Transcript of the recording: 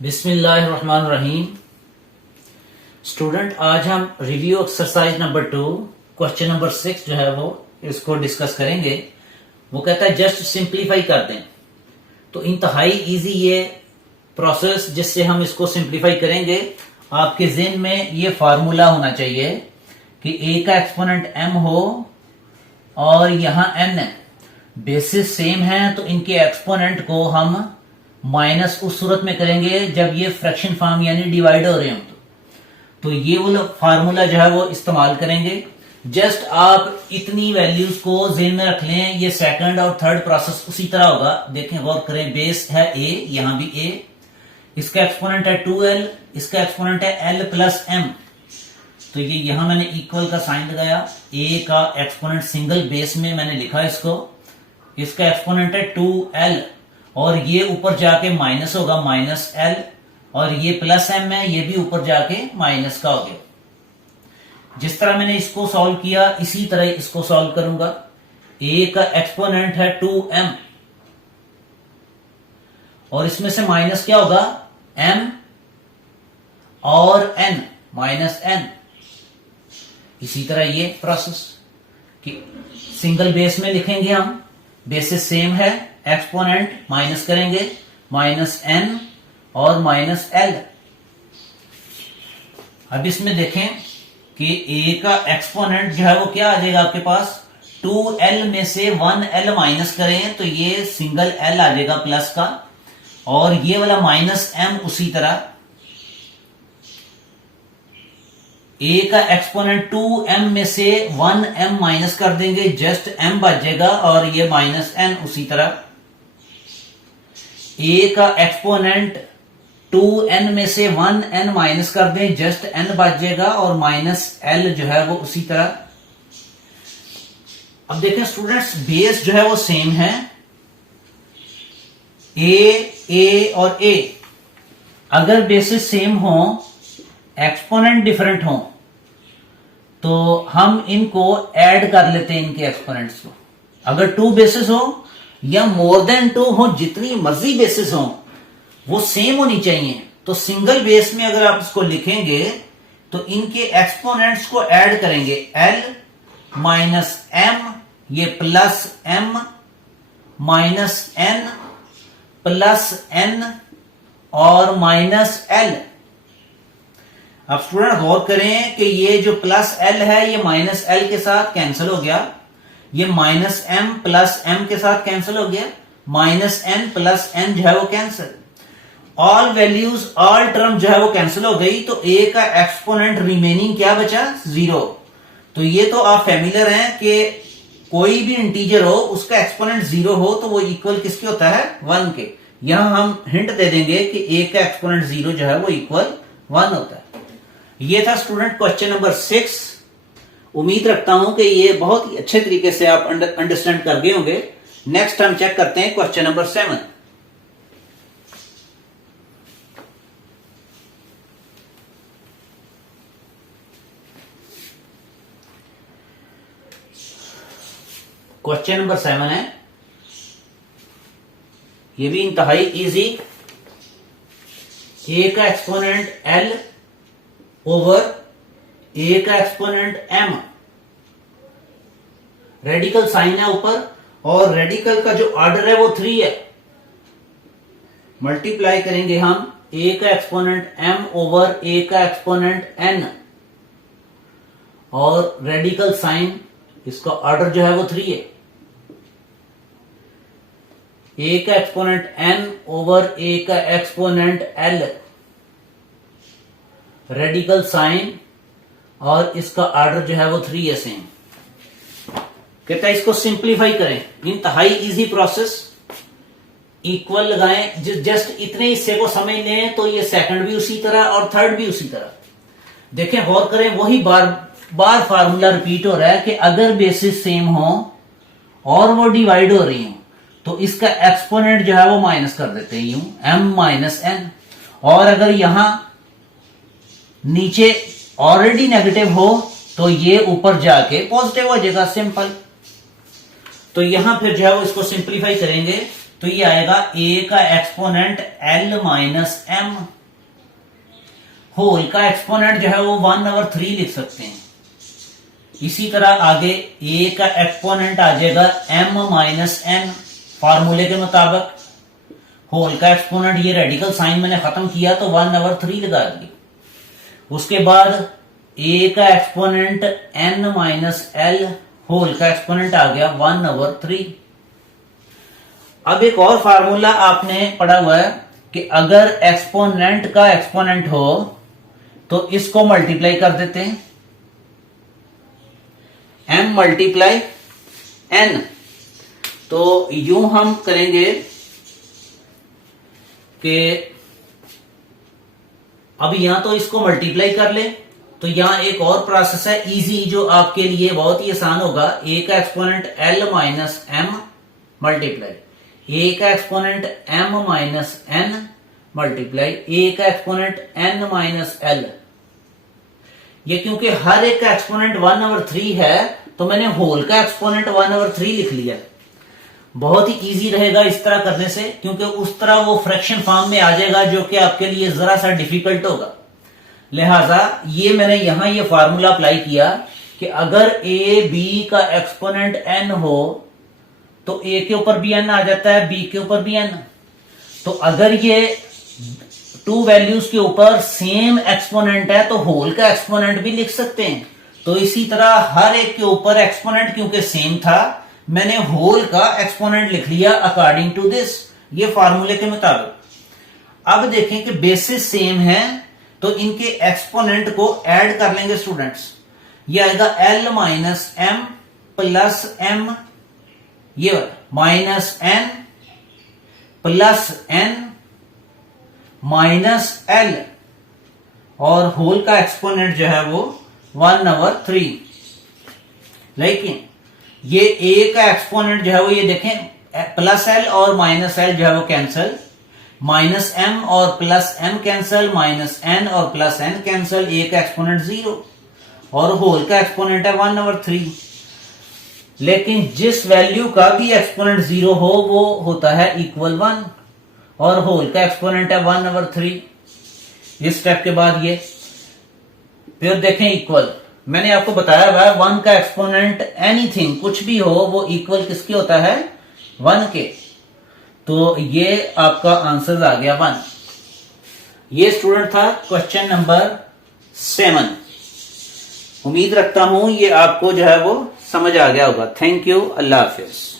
बिस्मिल्लाहिर्रहमानिर्रहीम। स्टूडेंट, आज हम review exercise number 2 question number 6 जो है वो इसको डिस्कस करेंगे। वो कहता है जस्ट सिंप्लीफाई कर दें। तो इंतहाई इजी ये प्रोसेस जिससे हम इसको सिंप्लीफाई करेंगे। आपके ज़हन में ये फार्मूला होना चाहिए कि a का एक्सपोनेंट m हो और यहां n है, बेसिस सेम है तो इनके एक्सपोनेंट को हम माइनस उस सूरत में करेंगे जब ये फ्रैक्शन फॉर्म यानी डिवाइड हो रहे हो। तो ये वो फार्मूला जो है वो इस्तेमाल करेंगे। जस्ट आप इतनी वैल्यूज को ज़हन में रख लें। ये सेकंड और थर्ड प्रोसेस उसी तरह होगा। देखें, गौर करें, बेस है a, यहां भी a, इसका एक्सपोनेंट है 2l, इसका एक्सपोनेंट है l प्लस m। तो ये यहां मैंने इक्वल का साइन लगाया। a का एक्सपोनेंट सिंगल बेस में मैंने लिखा इसको, इसका एक्सपोनेंट है 2l और ये ऊपर जाके माइनस होगा माइनस l, और ये प्लस m है, ये भी ऊपर जाके माइनस का हो गया। जिस तरह मैंने इसको सॉल्व किया इसी तरह इसको सॉल्व करूंगा। a का एक्सपोनेंट है 2m और इसमें से माइनस क्या होगा, m और n, माइनस n। इसी तरह ये प्रोसेस कि सिंगल बेस में लिखेंगे हम, बेसिस सेम है, एक्सपोनेंट माइनस करेंगे, माइनस n और माइनस l। अब इसमें देखें कि a का एक्सपोनेंट जो है वो क्या आ जाएगा आपके पास, 2l में से 1l माइनस करें तो ये सिंगल l आ जाएगा प्लस का, और ये वाला माइनस m उसी तरह। a का एक्सपोनेंट 2m में से 1m माइनस कर देंगे, जस्ट m बच जाएगा, और ये माइनस n उसी तरह। a का एक्सपोनेंट 2n में से 1n माइनस कर दें, जस्ट n बच जाएगा, और माइनस l जो है वो उसी तरह। अब देखें स्टूडेंट्स, बेस जो है वो सेम है, a और a। अगर बेसिस सेम हो, एक्सपोनेंट डिफरेंट हो, तो हम इनको ऐड कर लेते हैं, इनके एक्सपोनेंट्स को। अगर 2 बेसिस हो या मोर देन 2 हो, जितनी मर्जी बेसिस हो वो सेम होनी चाहिए। तो सिंगल बेस में अगर आप इसको लिखेंगे तो इनके एक्सपोनेंट्स को ऐड करेंगे, l माइनस m, ये plus m minus n plus n और माइनस l। अब स्टूडेंट गौर करें कि ये जो प्लस l है ये माइनस l के साथ कैंसिल हो गया, ये माइनस m प्लस m के साथ कैंसिल हो गया, माइनस n प्लस n जो है वो cancel. All values, all term जो है वो कैंसिल हो गई, तो a का एक्सपोनेंट रिमेनिंग क्या बचा, 0। तो ये तो आप फैमिलियर हैं कि कोई भी इंटीजर हो उसका एक्सपोनेंट 0 हो तो वो इक्वल किसके होता है, 1 के। यहां हम हिंट दे देंगे कि a का एक्सपोनेंट 0 जो है वो इक्वल 1 होता है। ये था स्टूडेंट क्वेश्चन नंबर 6। उम्मीद रखता हूं कि ये बहुत ही अच्छे तरीके से आप अंडरस्टैंड कर गए होंगे। नेक्स्ट हम चेक करते हैं क्वेश्चन नंबर 7। क्वेश्चन नंबर 7 है, ये भी इंतहाई इजी। a का एक्सपोनेंट l ओवर a का एक्सपोनेंट m, रेडिकल साइन है ऊपर, और रेडिकल का जो ऑर्डर है वो 3 है। मल्टीप्लाई करेंगे हम a का एक्सपोनेंट m ओवर a का एक्सपोनेंट n, और रेडिकल साइन इसका ऑर्डर जो है वो 3 है। a का एक्सपोनेंट n ओवर a का एक्सपोनेंट l, रेडिकल साइन और इसका ऑर्डर जो है वो 3 है सेम। कहता है इसको सिंप्लीफाई करें, इंतहाई इजी प्रोसेस। इक्वल लगाएं, जस्ट इतने हिस्से को समझ लें तो ये सेकंड भी उसी तरह और थर्ड भी उसी तरह। देखें, गौर करें, वही बार बार फार्मूला रिपीट हो रहा है कि अगर बेसिस सेम हो और वो डिवाइड हो रही हो तो इसका एक्सपोनेंट जो है वो माइनस कर देते हैं, यूं m माइनस n। और अगर यहां नीचे ऑलरेडी नेगेटिव हो तो ये ऊपर जाके पॉजिटिव हो जाएगा, सिंपल। तो यहां फिर जो है वो इसको सिंप्लीफाई करेंगे तो ये आएगा a का exponent l minus m, whole का एक्सपोनेंट जो है वो 1/3 लिख सकते हैं। इसी तरह आगे a का एक्सपोनेंट आ जाएगा m माइनस n, फार्मूले के मुताबिक होल का एक्सपोनेंट, ये रेडिकल साइन मैंने खत्म किया तो 1/3 लगा दिया। उसके बाद a का exponent n minus l, whole का एक्सपोनेंट आ गया 1/3। अब एक और फार्मूला आपने पढ़ा हुआ है कि अगर एक्सपोनेंट का एक्सपोनेंट हो तो इसको मल्टीप्लाई कर देते हैं, m मल्टीप्लाई n। तो यूं हम करेंगे कि अब यहां तो इसको मल्टीप्लाई कर ले, तो यहां एक और प्रोसेस है इजी जो आपके लिए बहुत ही आसान होगा। a का exponent l minus m multiply a का exponent m minus n multiply a का एक्सपोनेंट n माइनस l। ये क्योंकि हर एक का एक्सपोनेंट 1/3 है तो मैंने होल का एक्सपोनेंट 1/3 लिख लिया। बहुत ही इजी रहेगा इस तरह करने से, क्योंकि उस तरह वो फ्रैक्शन फॉर्म में आ जाएगा जो कि आपके लिए जरा सा डिफिकल्ट होगा। लिहाजा ये मैंने यहां ये फार्मूला अप्लाई किया कि अगर a b का एक्सपोनेंट n हो तो a के ऊपर भी n आ जाता है, b के ऊपर भी n। तो अगर ये टू वैल्यूज के ऊपर सेम एक्सपोनेंट है तो होल का एक्सपोनेंट भी लिख सकते हैं। तो इसी तरह हर एक के ऊपर एक्सपोनेंट क्योंकि सेम था, मैंने होल का एक्सपोनेंट लिख लिया अकॉर्डिंग टू दिस, ये फार्मूले के मुताबिक। अब देखें कि बेसिस सेम है तो इनके एक्सपोनेंट को ऐड कर लेंगे स्टूडेंट्स। ये आएगा l minus m plus m, ये minus n plus n minus l, और होल का एक्सपोनेंट जो है वो 1/3। लेकिन ये a का एक्सपोनेंट जो है वो ये देखें प्लस l और माइनस l जो है वो कैंसल, माइनस m और plus m cancel, minus n और प्लस n कैंसल, a का एक्सपोनेंट 0 और होल का एक्सपोनेंट है 1/3। लेकिन जिस वैल्यू का भी एक्सपोनेंट 0 हो वो होता है इक्वल 1 और होल का एक्सपोनेंट है 1/3। इस स्टेप के बाद ये फिर देखें इक्वल, मैंने आपको बताया हुआ है 1 का एक्सपोनेंट एनीथिंग कुछ भी हो वो इक्वल किसके होता है 1 के। तो ये आपका आंसर आ गया 1। ये स्टूडेंट था क्वेश्चन नंबर 7। उम्मीद रखता हूं ये आपको जो है वो समझ आ गया होगा। Thank you, Allah Hafiz.